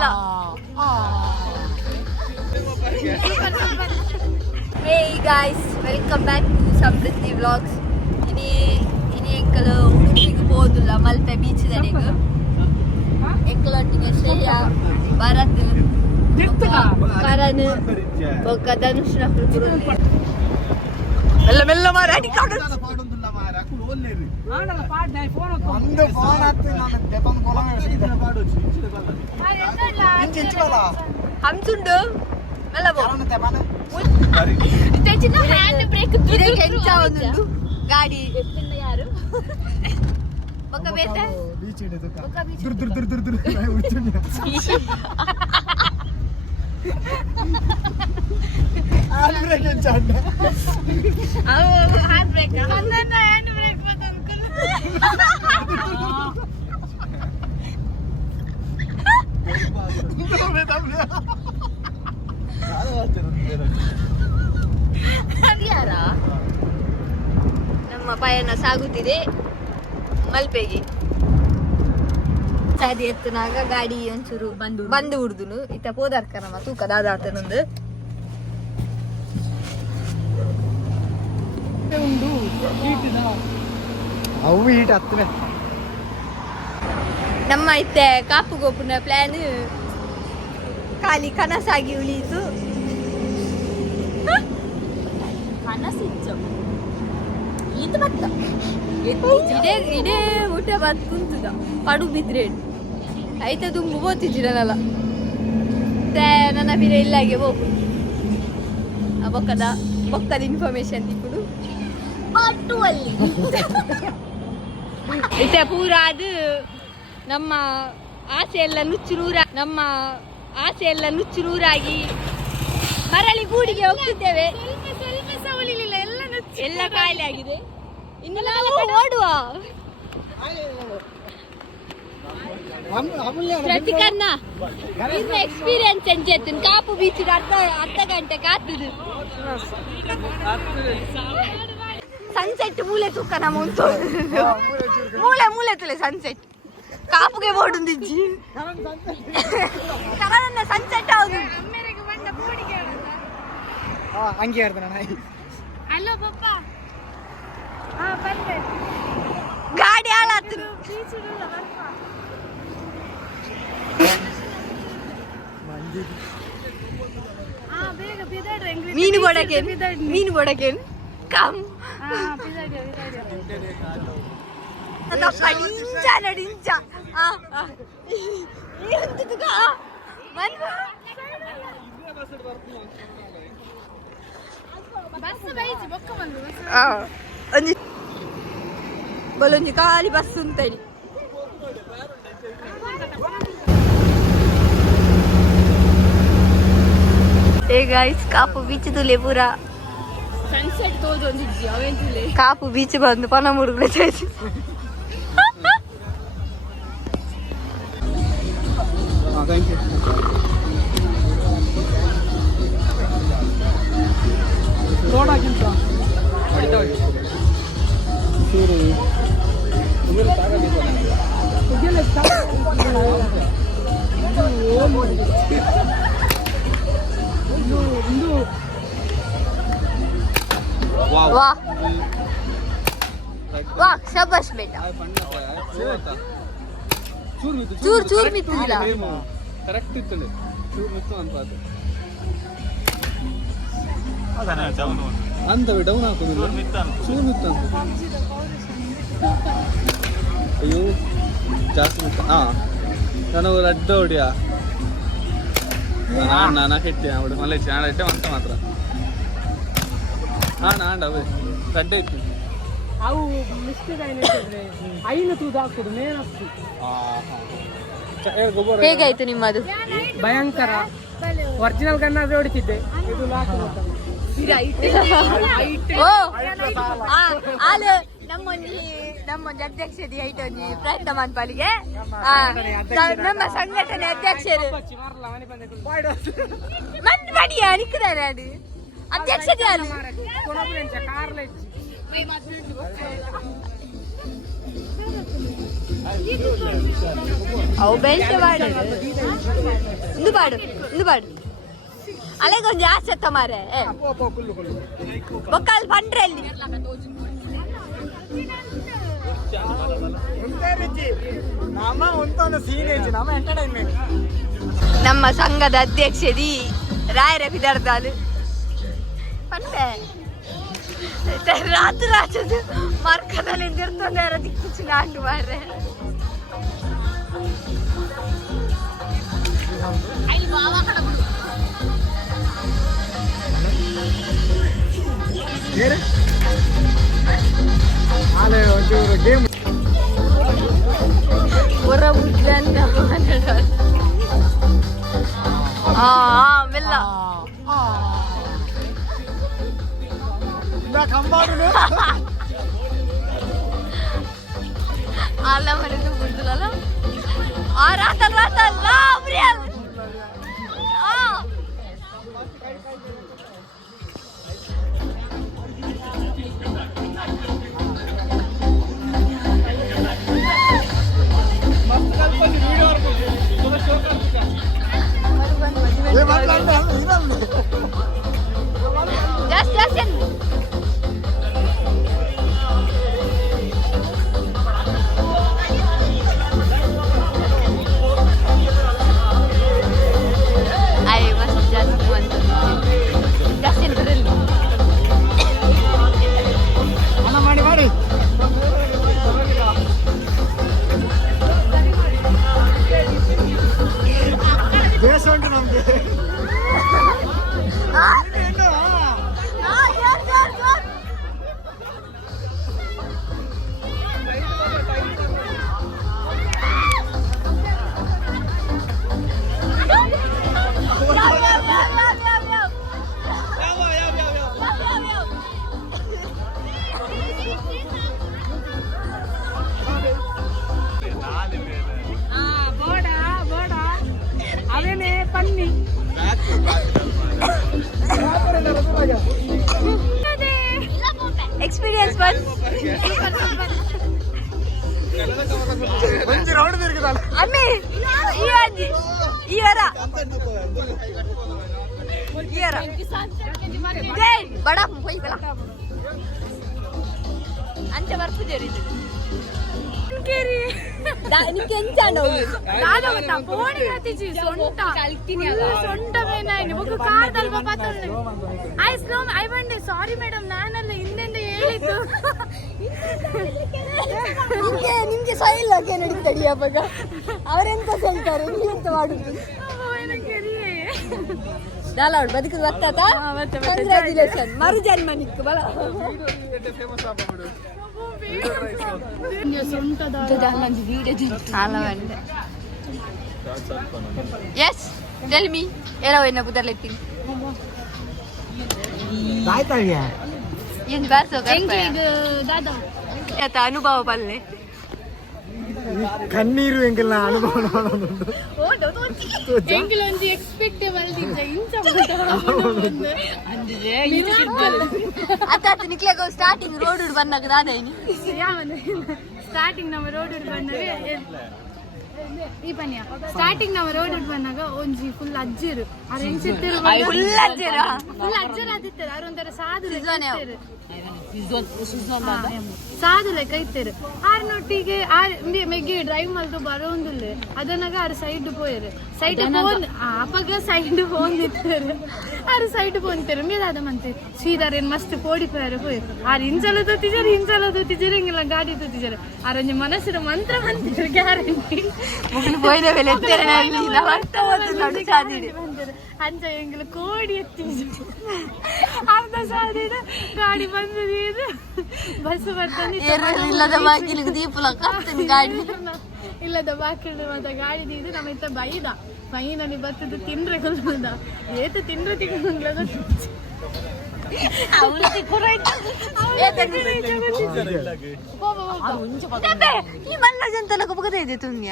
ಇಲ್ಲ hey guys welcome back to Samriddhi vlogs ಇನಿ ಇನಿ ಎಂಕಲು ಉಡುಪಿಗೆ ಹೋದುಲ್ಲ ಮಲ್ಪೆ ಬೀಚ್ ದಡೆಗೆ ಎಂಕಲೊಟ್ಟಿಗೆ ಶ್ರೇಯ ಭರತ್ ಕರಣ್ ಬೊಕ್ಕ ಧನುಷ್ ಮೆಲ್ಲ ಮೆಲ್ಲ ಮಾರಿ ಅಡಿ ಕಾಡು ಒಂದು ಫೋನ್ ಹತ್ತಿ ನಾನು ದೆಪ್ಪನ ಕೊಲ ಇಂಚು ಬಲ ಹಂಸುಂಡು ಮೆಲ್ಲ ಬೋ ಯಾರನ್ನ ತೆಪ್ಪನ ಹ್ಯಾಂಡ್ ಬ್ರೇಕ್ ಇದಕ್ಕೆ ಎಂಚ ಒಂದು ಗಾಡಿ ಯಾರು ಬೊಕ್ಕ ಬೇತೆ ಬೀಚ್ ಹಿಡಿದು ಬೊಕ್ಕ ಬೀಚ್ ದುರ್ ದುರ್ ದುರ್ ದುರ್ ದುರ್ ಉಚ್ಚುಂಡಿ ಆಲ್ ಬ್ರೇಕ್ ಇಂಚ ಅಂಡ ಸಾಗುತ್ತಿದೆ ಮಲ್ಪೆಗೆ. ಸಾದಿ ಎತ್ತನಾಗ ಗಾಡಿ ಒಂಚೂರು ಬಂದು ಬಂದು ಹುಡ್ದುನು ಇತ್ತ ಪೋದಾರ್ಕ ನಮ್ಮ ತೂಕ ದಾದಾತನೊಂದು ಅವು ಹೀಟ್ ಹತ್ತಿರ ನಮ್ಮ ಇತ್ತೆ ಕಾಪು ಗೋಪುನ ಪ್ಲಾನ್ ಖಾಲಿ ಕನಸಾಗಿ ಉಳಿಯಿತು. ಕನಸಿತ್ತು ಇದು ಬತ್ತ ಇದೇ ಇದೇ ಊಟ ಬತ್ ಕುಂತದ. ಪಡು ಬಿದ್ರೆ ಆಯ್ತ ತುಂಬ ಓದ್ತಿದ್ದೀರನಲ್ಲ ನನ್ನ ಬಿರೆ ಇಲ್ಲಾಗೆ ಹೋಗು ಆ ಬೊಕ್ಕದ ಬೊಕ್ಕದ ಇನ್ಫಾರ್ಮೇಶನ್ ತಿಕ್ಕುಡು. ಇತ ಪೂರ ಅದು ನಮ್ಮ ಆಸೆ ಎಲ್ಲ ನುಚ್ಚು ನೂರ ನಮ್ಮ ಆಸೆ ಎಲ್ಲ ನುಚ್ಚು ನೂರಾಗಿ ಮರಳಿ ಗೂಡಿಗೆ ಹೋಗ್ತಿದ್ದೇವೆ. ಎಲ್ಲ ಕಾಯಿಲೆ ಆಗಿದೆ. ಇನ್ನು ನಾವು ಓಡುವ. ಪ್ರತಿಕರ್ಣ ಇನ್ನು ಎಕ್ಸ್ಪೀರಿಯನ್ಸ್ ಎಂಜೆತ್ತಿನ ಕಾಪು ಬೀಚ್ ಅರ್ಧ ಅರ್ಧ ಗಂಟೆ ಕಾತುದು ಸನ್ಸೆಟ್ ಮೂಲೆ ತೂಕ ನಮ್ಮ ಉಂಟು ಮೂಲೆ ಮೂಲೆ ತುಲೆ ಸನ್ಸೆಟ್ ಕಾಪುಗೆ ಓಡುಂದಿಜ್ಜಿ ಕರಣ ಸನ್ಸೆಟ್ ಆಗುದು. ಹಂಗೆ ಹೇಳ್ದೆ ನಾನು ಅಲ್ಲೋ ಪಪ್ಪ ಹಾ ಬಂದೆ ಗಾಡಿ ಹಾಳಾತು ಹಾ ಬೇಗ ಬಿದಾಡ್ರಿ ಹೆಂಗ್ರಿ ಮೀನು ಬಡಕೇನ್ ಮೀನು ಬಡಕೇನ್ ಕಮ್ ಹಾ ಬಿದಾಡ್ಯ ಬಿದಾಡ್ಯ ಅದಪ್ಪ ನಿಂಚ ನೋಡಿ ನಿಂಚ ಆ, ಆ. ಈ ಹೊತ್ತಿದ್ದುಗ, ಬಂದ್ವಾ? 언니 멀리 가리 봤음 때리 Hey guys, Kapu Beach do Lebura. Sunset todo onde dia, onde le. Kapu Beach bandu ah, thank you. ವಾ ವಾ ಶಬಾಷ್ ಬೇಟ ಚೂರ್ ಚೂರ್ ಮಿತ್ತಿಲ್ಲ ಕರೆಕ್ಟ್ ಇತ್ತು ಚೂರು ಮಿತ್ತು ಅಂತ ಅದು ಅಂತ ಡೌನ್ ಹಾಕೋದಿಲ್ಲ ಚೂರು ಮಿತ್ತು ಅಂತ ಅಯ್ಯೋ ಜಾಸ್ತಿ ಮಿತ್ತು ಹಾ ನಾನು ರೆಡ್ ಹೊಡಿಯಾ ನಾನು ಕೆಟ್ಟಿ അവിടെ നല്ല ചാണകട്ടെ വന്ന മാത്രം ആ നാണ്ട അവ റെഡ് ആയിട്ട് ಅವು ಮಿಸ್ಟೇಕ್ ಏನಿರ್ತದೆ ಐನು ತೂದು ಹಾಕುದು ಮೇನಸ್ತು ಹೇಗಾಯ್ತು ನಿಮ್ಮದು ಭಯಂಕರ ಒರಿಜಿನಲ್ ಗನ್ನಾದ್ರೆ ಹೊಡಿತಿದ್ದೆ. ಇದು ನಮ್ಮೊಂಜಿ ನಮ್ಮೊಂಜಿ ಅಧ್ಯಕ್ಷದಿ ಐಟೊಂಜಿ ಪ್ರಯತ್ನ ಸ- ನಮ್ಮ ಸಂಘಟನೆ ಅಧ್ಯಕ್ಷರು. ಮಂದ್ ಮಡಿಯ ನಿಕ್ಕದಾರೆ ಅದು. ಅಧ್ಯಕ್ಷತೆ ಅದು. ಅವು ಬೆಲ್ಟ್ ಮಾಡು ಇಂದು ಪಾಡು ಇಂದು ಪಾಡು ಅಲ್ಲೇ ಕೊಂಚ ಆಸೆ ತಮಾರೆ ಒಕ್ಕಲ್ ಪಂಡ್ರೆ ಅಲ್ಲಿ ನಮ್ಮ ಸಂಘದ ಅಧ್ಯಕ್ಷದಿ ರಾಯರ ಬಿದರ್ದಾಲು ಪಂಡ್ರೆ రాత్రి రాచదు మర్కదలు ఎదురుతున్నారో దిక్కుచ్చినాడు మరి బుర్ర బుట్లన్నా ఆ నాకు అమ్మాడులు అల్లం అనేది గుర్తులలో ఆ రాతలు రాతలు Experience one. ಒಂಜಿ ರೌಂಡ್ ತಿರುಗಿದಲ್ಲ ಅಮ್ಮಿ ಈ ಅಜ್ಜಿ ಈ ವರ ಈ ವರ ಜೈ ಬಡ ಹೋಯ್ ಸ್ಲೋ ಐ ಬಂಡೆ ಸಾರಿ ಮೇಡಮ್ ನಾನಲ್ಲ ಹಿಂದೆಂದ ಹೇಳಿದ್ದು. ನಿಮ್ಗೆ ನಿಮ್ಗೆ ಸೈಲ್ ಹಾಗೆ ನಡೀತಡಿ ಅವಾಗ. ಅವರೆಂತ ಹೇಳ್ತಾರೆ? ನೀವೆಂತ ಮಾಡುದು? ದಾಲಾಡ್ ಬದುಕುದು ಬತ್ತಾತ ಕಂಗ್ರ್ಯಾಚುಲೇಷನ್ ಮರು ಜನ್ಮ ನಿಕ್ಕು ಬಲ. ಸೊಂಟದ ಎಸ್ ಟೆಲ್ ಮೀ ಏನೋ ಏನ ಬುದರ್ಲೆತ್ತೀನಿ ಆಯ್ತಾಗ ಏನು ಬಾರ್ಸೋ ಇದು ದಾದಾ ಆತ ಅನುಭವ ಬಲ್ಲೆ ಕಣ್ಣೀರು ಎಂಗೆಲ್ಲ ಅನುಭವ ನೋಡೋದುಂಟು ಎಂಗಿಲೊಂದು ಎಕ್ಸ್ಪೆಕ್ಟೇಬಲ್ ದಿಂದ ಇಂಚ ಅತ್ತ ನಿಕ್ಲೆಗೋ ಸ್ಟಾರ್ಟಿಂಗ್ ರೋಡ್ ಬಂದಾಗ ದಾದೇನಿ ಸ್ಟಾರ್ಟಿಂಗ್ ನಮ್ಮ ರೋಡ್ ಬಂದಾಗ ಈ ಪನ್ಯ. ಸ್ಟಾರ್ಟಿಂಗ್ ನಾವು ರೋಡ್ ಬಂದಾಗ ಒಂಜಿ ಫುಲ್ ಅಜ್ಜಿರು. ಅವ್ರ ಹೆಂಗ್ಸಿರ್ತಿರು ಫುಲ್ ಅಜ್ಜರ? ಫುಲ್ ಅಜ್ಜರು ಅದಿತ್ತಾರೆ ಅವ್ರ ಒಂಥರ ಸಾಧು. ಸಾಧು ಲೆಕ್ಕ ಇತ್ತೇರು ಆರ್ ನೊಟ್ಟಿಗೆ ಆರ್ ಮೆಗ್ಗಿ ಡ್ರೈವ್ ಮಲ್ದು ಬರೋಂದಿಲ್ಲ ಅದನ್ನಾಗ ಆರು ಸೈಡ್ ಪೋಯರು ಸೈಡ್ ಫೋನ್ ಅಪ್ಪಗ ಸೈಡ್ ಫೋನ್ ಇತ್ತೇರು ಆರು ಸೈಡ್ ಪೋನ್ತೇರು ಮೇಲಾದ ಮಂತೆ ಸೀದಾರೇನ್ ಮಸ್ತ್ ಪೋಡಿ ಪೋಯಾರು ಪೋಯರು ಆರು ಇಂಚಲ ತೊತ್ತಿದ್ದಾರೆ ಇಂಚಲ ತೊತ್ತಿದ್ದಾರೆ ಹಿಂಗೆಲ್ಲ ಗಾಡಿ ತೊತ್ತಿದ್ದಾರೆ ಆರೊಂಜಿ ಮನಸ್ಸಿನ ಮಂತ್ರ ಮಂತ್ರ ಗ್ಯಾರಂಟಿ ಮುಗಿಲು ಪೋಯ್ದ ಮೇಲೆ ಎತ್ತೇನೆ ಆಗ್ಲಿ ನಾವು ಅರ್ಥ ಓದು ನಡು ಸಾದಿಡಿ ಅಂಚ ಎಂಗ್ಲ ಕೋಡಿ ಎತ್ತಿ ಅರ್ಧ ಸಾವಿರ ಗಾಡಿ ಬಂದದ ಇದು ಬಸ್ ಬರ್ತದೆ ಏರು ಇಲ್ಲದ ಬಾಗಿಲಿಗೆ ದೀಪಲ ಕತ್ತನಿ ಗಾಡಿ ಇಲ್ಲದ ಬಾಕಿಲು ಮತ್ತೆ ಗಾಡಿ ಇದು ನಮ್ಮ ಇತ್ತ ಬೈದ ಬೈನಲ್ಲಿ ಬರ್ತದ ತಿಂದ್ರೆ ಗೊತ್ತದ ಏತ ತಿಂದ್ರೆ ತಿಂಗಳ ಮಲ್ಲ ಜಂತಲ ಬಗದ ಇದೆ ತುಂಗ್ಯ